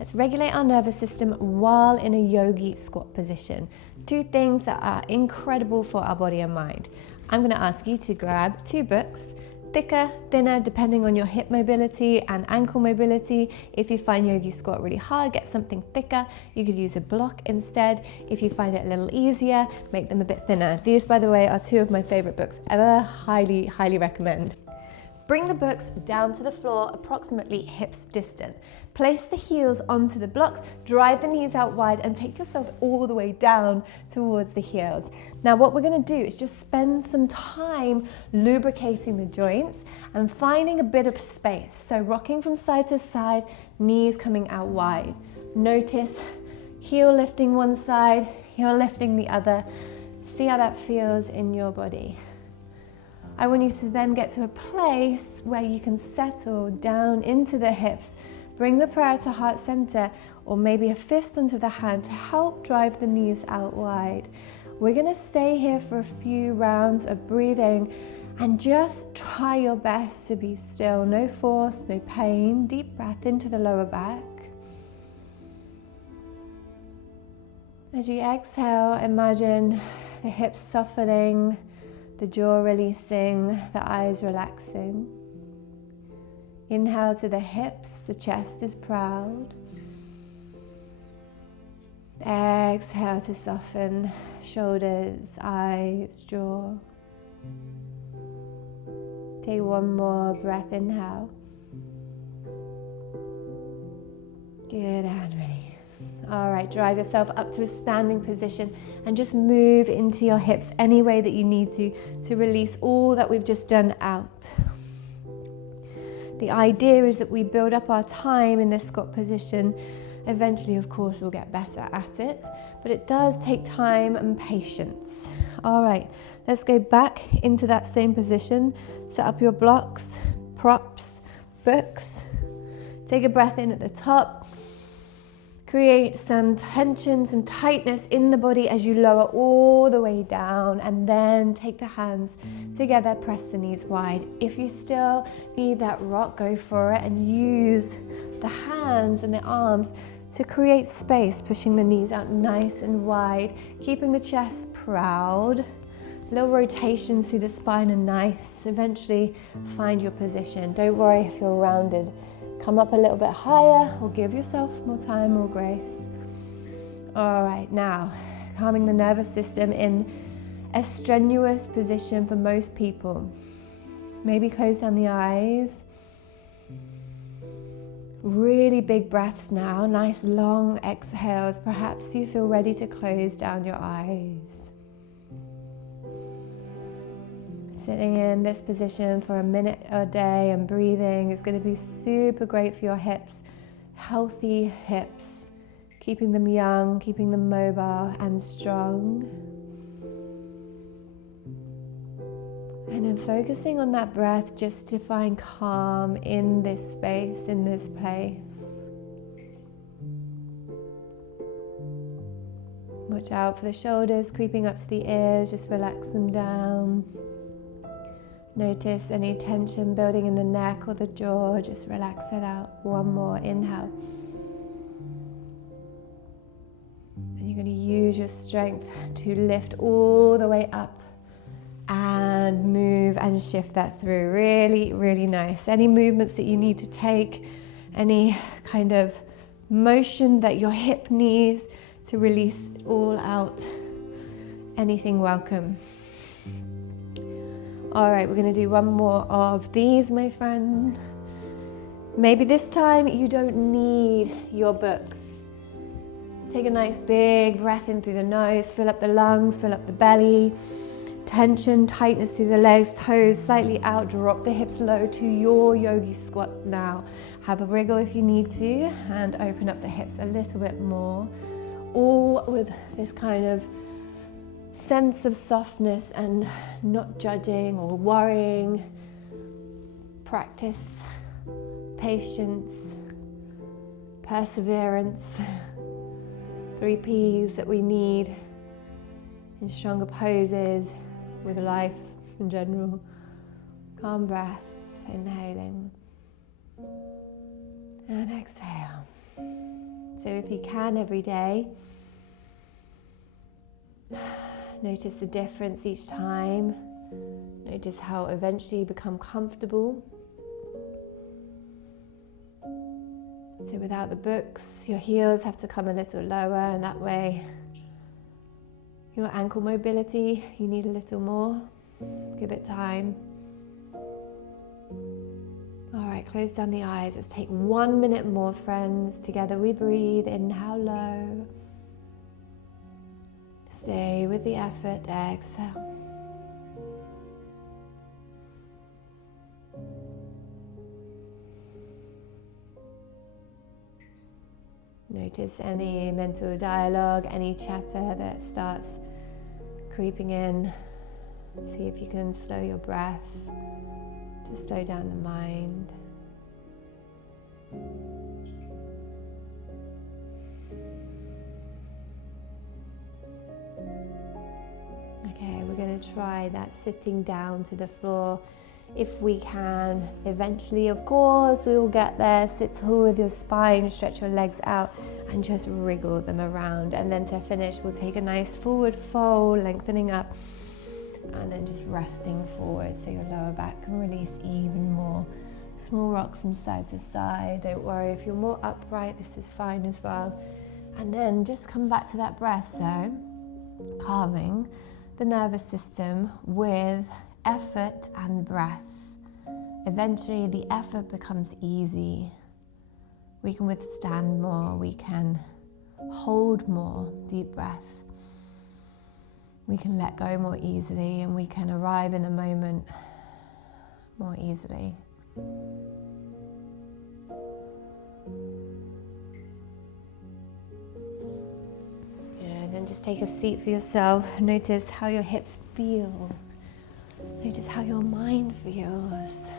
Let's regulate our nervous system while in a yogi squat position. 2 things that are incredible for our body and mind. I'm going to ask you to grab 2 books, thicker, thinner, depending on your hip mobility and ankle mobility. If you find yogi squat really hard, get something thicker. You could use a block instead. If you find it a little easier, make them a bit thinner. These, by the way, are 2 of my favorite books ever. Highly, highly recommend. Bring the books down to the floor, approximately hips distant. Place the heels onto the blocks, drive the knees out wide, and take yourself all the way down towards the heels. Now what we're going to do is just spend some time lubricating the joints and finding a bit of space. So rocking from side to side, knees coming out wide. Notice heel lifting one side, heel lifting the other. See how that feels in your body. I want you to then get to a place where you can settle down into the hips. Bring the prayer to heart center, or maybe a fist onto the hand to help drive the knees out wide. We're going to stay here for a few rounds of breathing and just try your best to be still. No force, no pain. Deep breath into the lower back. As you exhale, imagine the hips softening, the jaw releasing, the eyes relaxing. Inhale to the hips, the chest is proud. Exhale to soften, shoulders, eyes, jaw. Take one more breath, inhale. Good, and release. All right, drive yourself up to a standing position and just move into your hips any way that you need to release all that we've just done out. The idea is that we build up our time in this squat position. Eventually, of course, we'll get better at it, but it does take time and patience. All right, let's go back into that same position. Set up your blocks, props, books. Take a breath in at the top. Create some tension, some tightness in the body as you lower all the way down, and then take the hands together, press the knees wide. If you still need that rock, go for it and use the hands and the arms to create space, pushing the knees out nice and wide, keeping the chest proud. Little rotations through the spine are nice. Eventually find your position. Don't worry if you're rounded. Come up a little bit higher or give yourself more time or grace. All right, now calming the nervous system in a strenuous position for most people. Maybe close down the eyes. Really big breaths now, nice long exhales. Perhaps you feel ready to close down your eyes. Sitting in this position for a minute a day and breathing is going to be super great for your hips. Healthy hips, keeping them young, keeping them mobile and strong. And then focusing on that breath just to find calm in this space, in this place. Watch out for the shoulders creeping up to the ears, just relax them down. Notice any tension building in the neck or the jaw, just relax it out. One more, inhale. And you're going to use your strength to lift all the way up and move and shift that through. Really, really nice. Any movements that you need to take, any kind of motion that your hip needs to release it all out, anything welcome. All right, we're going to do one more of these, my friend. Maybe this time you don't need your books. Take a nice big breath in through the nose, fill up the lungs, fill up the belly. Tension, tightness through the legs, toes slightly out, drop the hips low to your yogi squat now. Have a wriggle if you need to, and open up the hips a little bit more. All with this kind of sense of softness and not judging or worrying. Practice, patience, perseverance. 3 P's that we need in stronger poses with life in general. Calm breath, inhaling and exhale. So if you can every day, notice the difference each time. Notice how eventually you become comfortable. So without the books, your heels have to come a little lower, and that way your ankle mobility, you need a little more. Give it time. All right, close down the eyes. Let's take 1 minute more, friends. Together we breathe. Inhale low. Stay with the effort. Exhale. Notice any mental dialogue, any chatter that starts creeping in. See if you can slow your breath to slow down the mind. Okay, we're going to try that sitting down to the floor if we can. Eventually, of course, we will get there. Sit tall with your spine, stretch your legs out and just wriggle them around. And then to finish, we'll take a nice forward fold, lengthening up, and then just resting forward so your lower back can release even more. Small rocks from side to side. Don't worry, if you're more upright, this is fine as well. And then just come back to that breath. So calming the nervous system with effort and breath. Eventually the effort becomes easy. We can withstand more, we can hold more. Deep breath. We can let go more easily, and we can arrive in the moment more easily. Good, then just take a seat for yourself. Notice how your hips feel. Notice how your mind feels.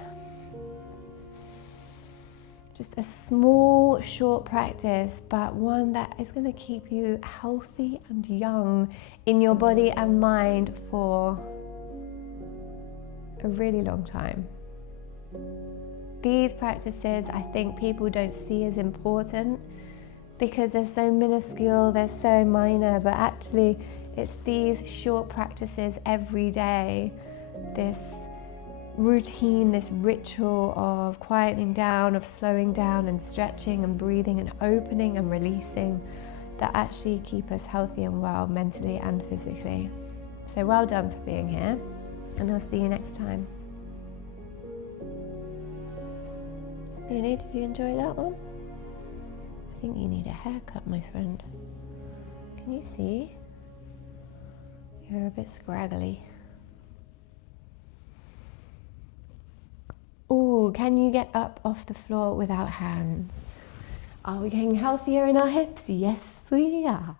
Just a small, short practice, but one that is going to keep you healthy and young in your body and mind for a really long time. These practices, I think people don't see as important because they're so minuscule, they're so minor, but actually it's these short practices every day, this routine, this ritual of quieting down, of slowing down and stretching and breathing and opening and releasing, that actually keep us healthy and well mentally and physically. So well done for being here, and I'll see you next time. Leonie, did you enjoy that one? I think you need a haircut, my friend. Can you see? You're a bit scraggly. Oh, can you get up off the floor without hands? Are we getting healthier in our hips? Yes, we are.